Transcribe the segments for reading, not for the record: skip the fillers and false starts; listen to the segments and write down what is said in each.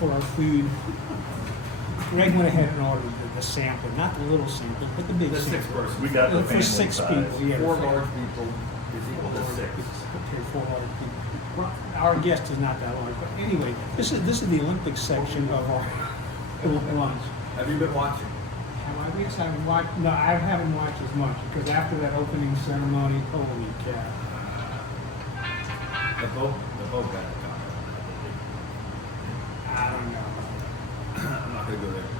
for our food. Greg went ahead and ordered the sampler, not the little sampler, but the big The sampler. 6 person. We got the For family 6 size. people, yeah. 4 large people is equal to 6. Okay, 4 large people. Well, our guest is not that large, but anyway, this is the Olympic section of our lunch. Have you been watching? Have I? Yes, I haven't watched. No, I haven't watched as much because after that opening ceremony, holy cow! The boat got a comment. I don't know. I'm not going to go there.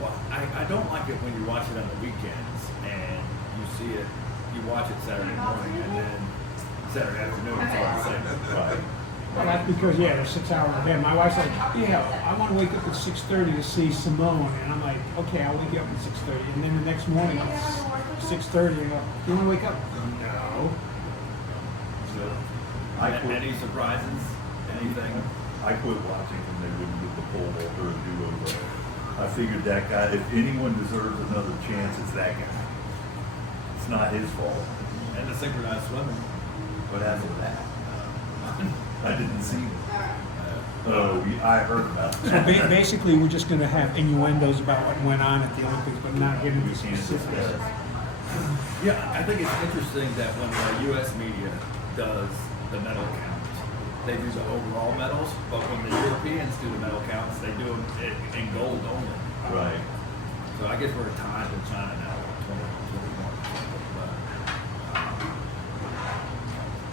Well, I don't like it when you watch it on the weekends and you see it, you watch it Saturday morning and then Saturday afternoon it's all the same. Right. Well, that's because, yeah, they're 6 hours ahead. My wife's like, yeah, I want to wake up at 6:30 to see Simone. And I'm like, okay, I'll wake you up at 6:30. And then the next morning, it's 6:30. And I go, you want to wake up? No. So, Any surprises? Anything? I quit watching when they wouldn't get the pole vaulter and do-over. I figured that guy, if anyone deserves another chance, it's that guy. It's not his fault. And the synchronized swimming. What happened to that? I didn't see it. Oh, I heard about So that. basically, we're just going to have innuendos about what went on at the Olympics, but not get into We can't specifics. discuss. Yeah, I think it's interesting that when the U.S. media does the medal counts, they do the overall medals, but when the Europeans do the medal counts, they do them in gold only. Right. So I guess we're tied with China now, 2021. But,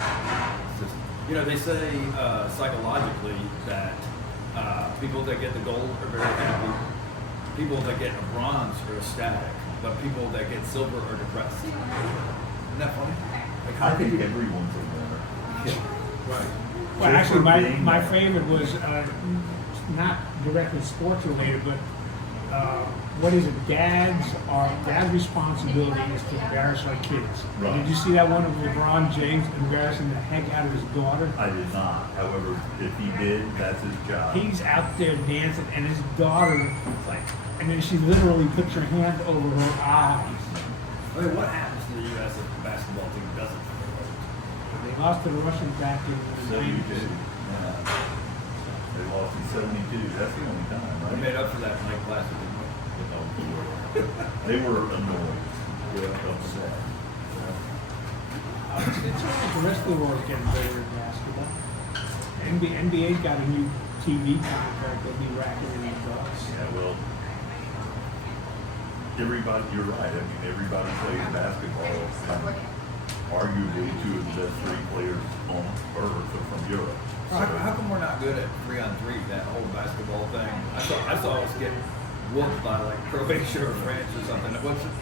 it's just, you know, they say psychologically that people that get the gold are very happy. People that get a bronze are ecstatic, but people that get silver are depressed. Isn't that funny? Like, I think everyone's a winner. Right. Well, Just actually, for being my there. favorite was not directly sports related, but what is it? Dad's responsibility is to embarrass our kids. Right. Did you see that one of LeBron James embarrassing the heck out of his daughter? I did not. However, if he did, that's his job. He's out there dancing, and his daughter, like, and then she literally puts her hand over her eyes. I mean, what happens to the U.S. if the basketball team doesn't? They lost to the Russians back in the 72. 90s. Yeah. They lost in 72. That's the only time, We right? made up for that in Lake Placid, didn't we? They were annoyed. Upset. It's the rest of the world is getting better at basketball. NBA's got a new TV contract. They'll be racking in the bucks. Yeah, well, everybody, you're right. I mean, everybody plays basketball. Arguably, 2 of the best 3 players on earth are from Europe. How come we're not good at 3-on-3, that whole basketball thing? I saw us get whooped by like Croatia or France or something. What's it?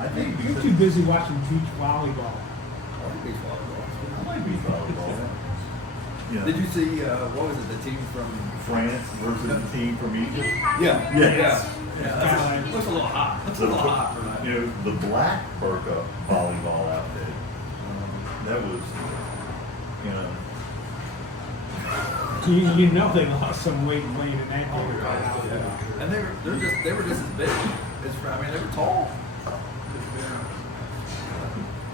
I think You're too busy watching beach volleyball. Beach volleyball. I might be volleyball. Yeah. Did you see, what was it, the team from... France versus the team from Egypt? Yeah. Yes. Yeah. It looks a little hot. It's a little hot for that. You know, the black Burka volleyball outfit. That was, you know, You know they lost some weight playing in that game. And they were just as big. I mean, they were tall.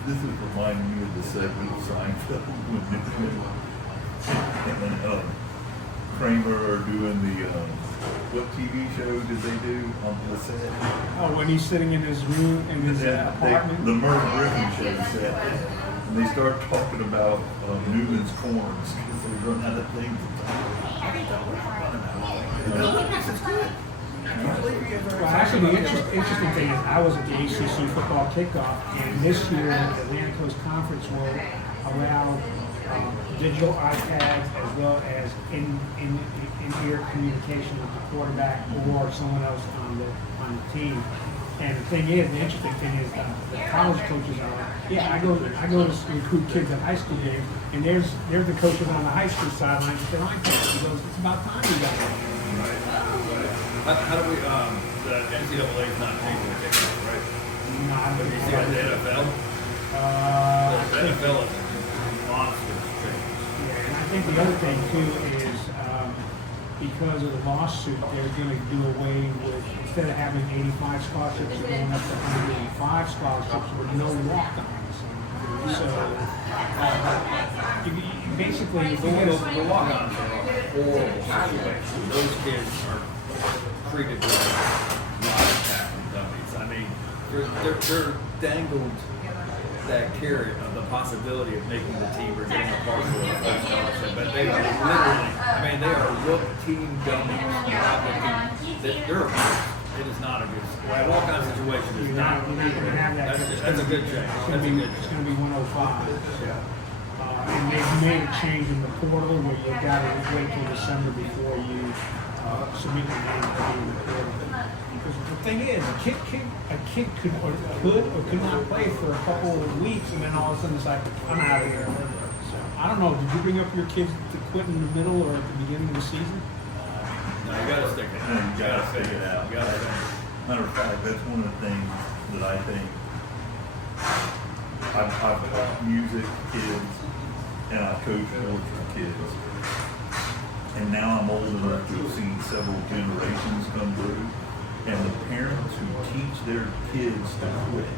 this is reminding me of the segment of Seinfeld when and Kramer are doing the, what TV show did they do on the set? Oh, when he's sitting in his room in his apartment. The Merv Griffin show set. And they start talking about Newman's corns because they run out of things to talk Well, actually, the interesting thing is I was at the ACC football kickoff, and this year the Atlantic Coast Conference will allow digital iPads as well as in-ear communication with the quarterback or someone else on the team. And the thing is, the interesting thing is the college coaches are like, yeah, I go to recruit kids at high school games, and there's the coaches on the high school sideline with their iPads. He goes, it's about time you got it. How do we, the NCAA is not paying for the tickets, right? Nah, But you see like the NFL? The NFL is a monster thing. Yeah, and I think the other thing too is because of the lawsuit, they're going to do away with, instead of having 85 scholarships, they're going up to 105 scholarships with no walk-ons. So basically, if The, you get the, a, the walk-ons are a horrible situation. Those kids are treated like live tackling dummies. I mean, they're dangled that carrot of the possibility of making the team or getting a partial or full scholarship, but they are literally, I mean, they are team dummies. They're it is not a good, the walk-on situation is you're not. not gonna have that. That's a good change. It's That's a good it's change. gonna be 105. And they've made a change in the portal where you gotta wait till December before you submit your name to be in the portal. Because the thing is, a kid could or could not play for a couple of weeks, and then all of a sudden it's like, I'm out of here. So I don't know. Did you bring up your kids to quit in the middle or at the beginning of the season? No, you gotta stick it. You gotta figure it out. You gotta figure it out. Matter of fact, that's one of the things that I think I've taught music kids and I coach sports for kids. And now I'm old enough to have seen several generations come through. And the parents who teach their kids to quit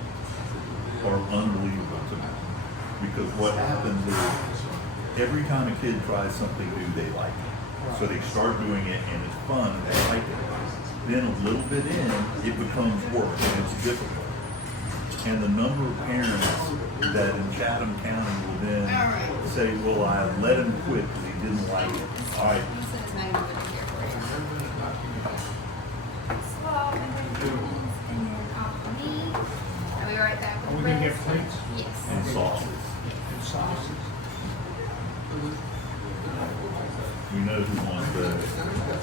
are unbelievable to me. Because what happens is every time a kid tries something new, they like it. So they start doing it and it's fun and they like it. Then a little bit in, it becomes work and it's difficult. And the number of parents that in Chatham County will then say, well, I let him quit because he didn't like it. All right. I'll be right back. Are we gonna get plates? Yes. And sauces. And sauces. You know who wants those.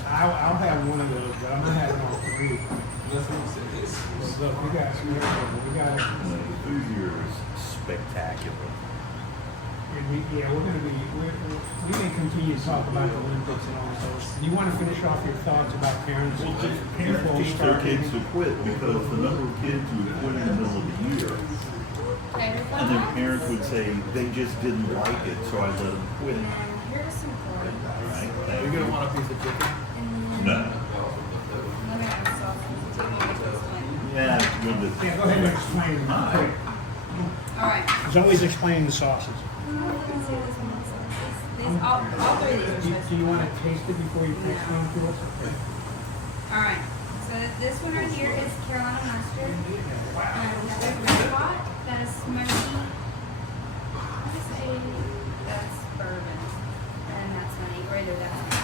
I'll have one of those, but I'm not having all three. Look, we got. The food here is spectacular. Yeah, we're gonna be. We may continue to talk about the Olympics and all those. Do you want to finish off your thoughts about parents? Parents before we teach their start? kids to quit because the number of kids who would quit in the middle of the year, and then parents would say, they just didn't like it, so I let them quit. Here's some corn. Right? Are you gonna want a piece of chicken? No. Let me have sauce. Do you want me to explain? Yeah, we'll just. Yeah, go ahead and explain them. Alright. All right. There's always explaining the sauces. All three of these are Do you want to taste it before you explain to us? All right. So this one right here is Carolina mustard. That's red hot. That is smoky. That's bourbon. And that's honey. Greater than.